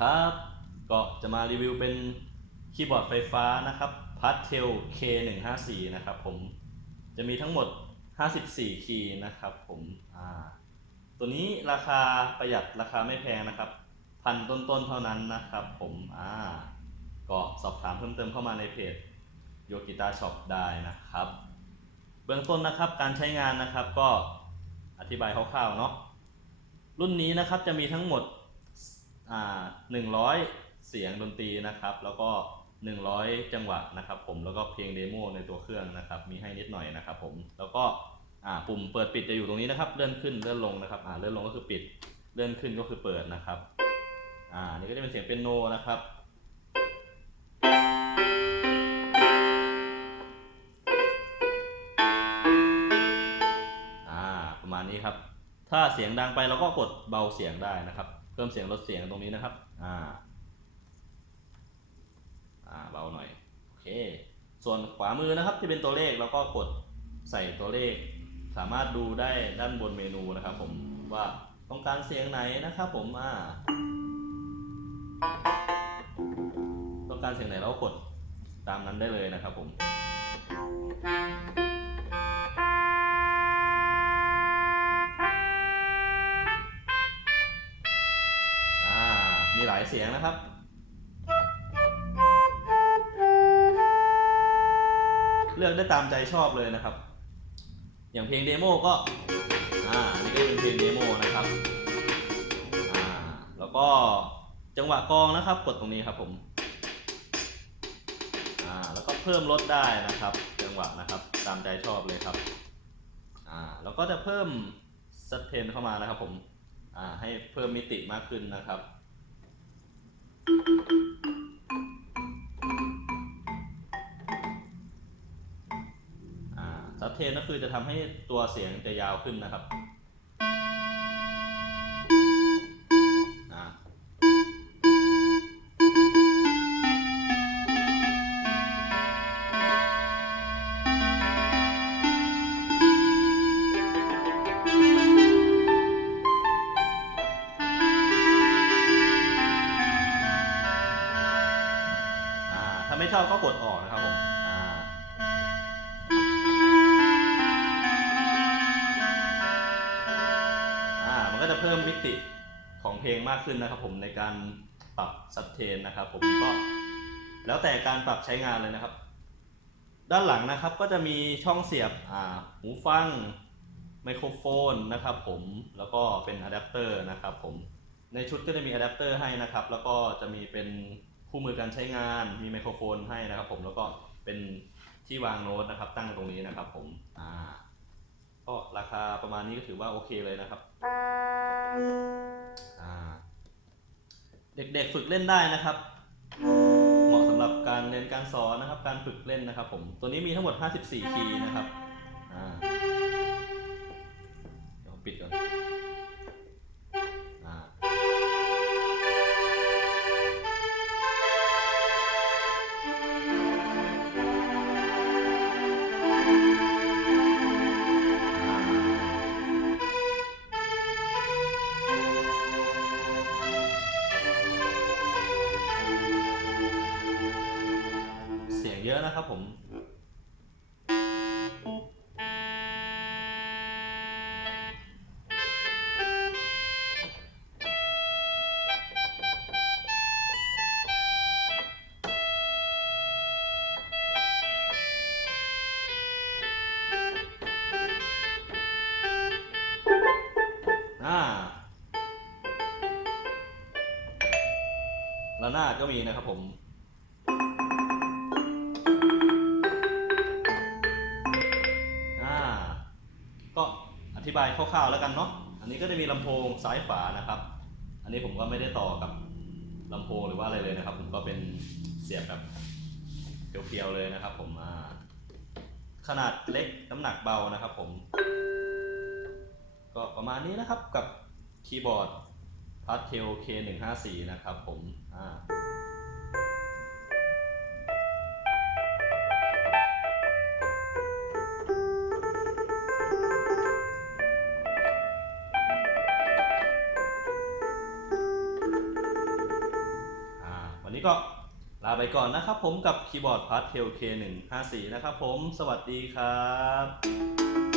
ครับ ก็จะมารีวิวเป็นคีย์บอร์ดไฟฟ้านะครับ Pastel K154 นะครับผม จะมีทั้งหมด 54 คีย์นะครับผมอ่าตัวนี้ราคาประหยัดราคาไม่แพงนะครับพันต้นๆเท่านั้นนะครับผมอ่าก็สอบถามเพิ่มเติมเข้ามาในเพจโยกิตาช็อปได้นะครับ เบื้องต้นนะครับการใช้งานนะครับก็อธิบายคร่าวๆเนาะรุ่นนี้นะครับจะมีทั้งหมด อ่า100เสียงดนตรีนะครับ แล้วก็ 100 จังหวะนะครับ ผมแล้วก็เพลงเดโมในตัวเครื่องนะครับ มีให้นิดหน่อยนะครับ ผมแล้วก็อ่าปุ่มเปิดปิดจะอยู่ตรงนี้นะครับ เลื่อนขึ้นเลื่อนลงนะครับอ่าเลื่อนลงก็คือปิด เลื่อนขึ้นก็คือเปิดนะครับอ่านี่ก็จะเป็นเสียงเป็นโนนะครับอ่าประมาณนี้ครับ ถ้าเสียงดังไปเราก็กดเบาเสียงได้นะครับ เพิ่มเสียงลดเสียงตรงนี้นะครับ อ่า อ่าเบาหน่อย โอเค ส่วนขวามือนะครับที่เป็นตัวเลขเราก็กดใส่ตัวเลข สามารถดูได้ด้านบนเมนูนะครับ ผมว่าต้องการเสียงไหนนะครับ ผม อ่า ต้องการเสียงไหนเราก็กดตามนั้นได้เลยนะครับผมายเสียงนะครับเลือกได้ตามใจชอบเลยนะครับ อย่างเพลงเดโมก็ อ่า นี่ก็เป็นเพลงเดโมนะครับ อ่า แล้วก็จังหวะกองนะครับ กดตรงนี้ครับผม อ่า แล้วก็เพิ่มลดได้นะครับ จังหวะนะครับ ตามใจชอบเลยครับ อ่า แล้วก็จะเพิ่มสเตนเข้ามานะครับผม อ่า ให้เพิ่มมิติมากขึ้นนะครับ ซับเทนก็คือจะทำให้ตัวเสียงจะยาวขึ้นนะครับ ก็กดออกนะครับผมอ่าอ่ามันก็จะเพิ่มมิติของเพลงมากขึ้นนะครับผมในการปรับสับเทนนะครับผมก็แล้วแต่การปรับใช้งานเลยนะครับ ด้านหลังนะครับก็จะมีช่องเสียบอ่าหูฟังไมโครโฟนนะครับผมแล้วก็เป็นอะแดปเตอร์นะครับผมในชุดก็จะมีอะแดปเตอร์ให้นะครับ แล้วก็จะมีเป็น คู่มือการใช้งานมีไมโครโฟนให้นะครับผมแล้วก็เป็นที่วางโน้ตนะครับ ตั้งตรงนี้นะครับผมอ่าก็ราคาประมาณนี้ก็ถือว่าโอเคเลยนะครับอ่าเด็กๆฝึกเล่นได้นะครับ เหมาะสำหรับการเรียนการสอนนะครับ การฝึกเล่นนะครับ ผมตัวนี้มีทั้งหมด 54 คีย์นะครับอ่าเดี๋ยวปิดก่อน เยงเยอะนะครับผม อ่าระนาดก็มีนะครับผม ธิบายคร่าวๆแล้วกันเนาะ อันนี้ก็จะมีลำโพงซ้ายฝานะครับ อันนี้ผมก็ไม่ได้ต่อกับลำโพงหรือว่าอะไรเลยนะครับ ผมก็เป็นเสียบแบบเพียวๆเลยนะครับ ผมขนาดเล็กน้ำหนักเบานะครับ ผม ก็ประมาณนี้นะครับกับคีย์บอร์ด Pastel K154 นะครับผมอ่า นี้ก็ลาไปก่อนนะครับผมกับคีย์บอร์ดพาร์ทเทล K154 นะครับผม สวัสดีครับ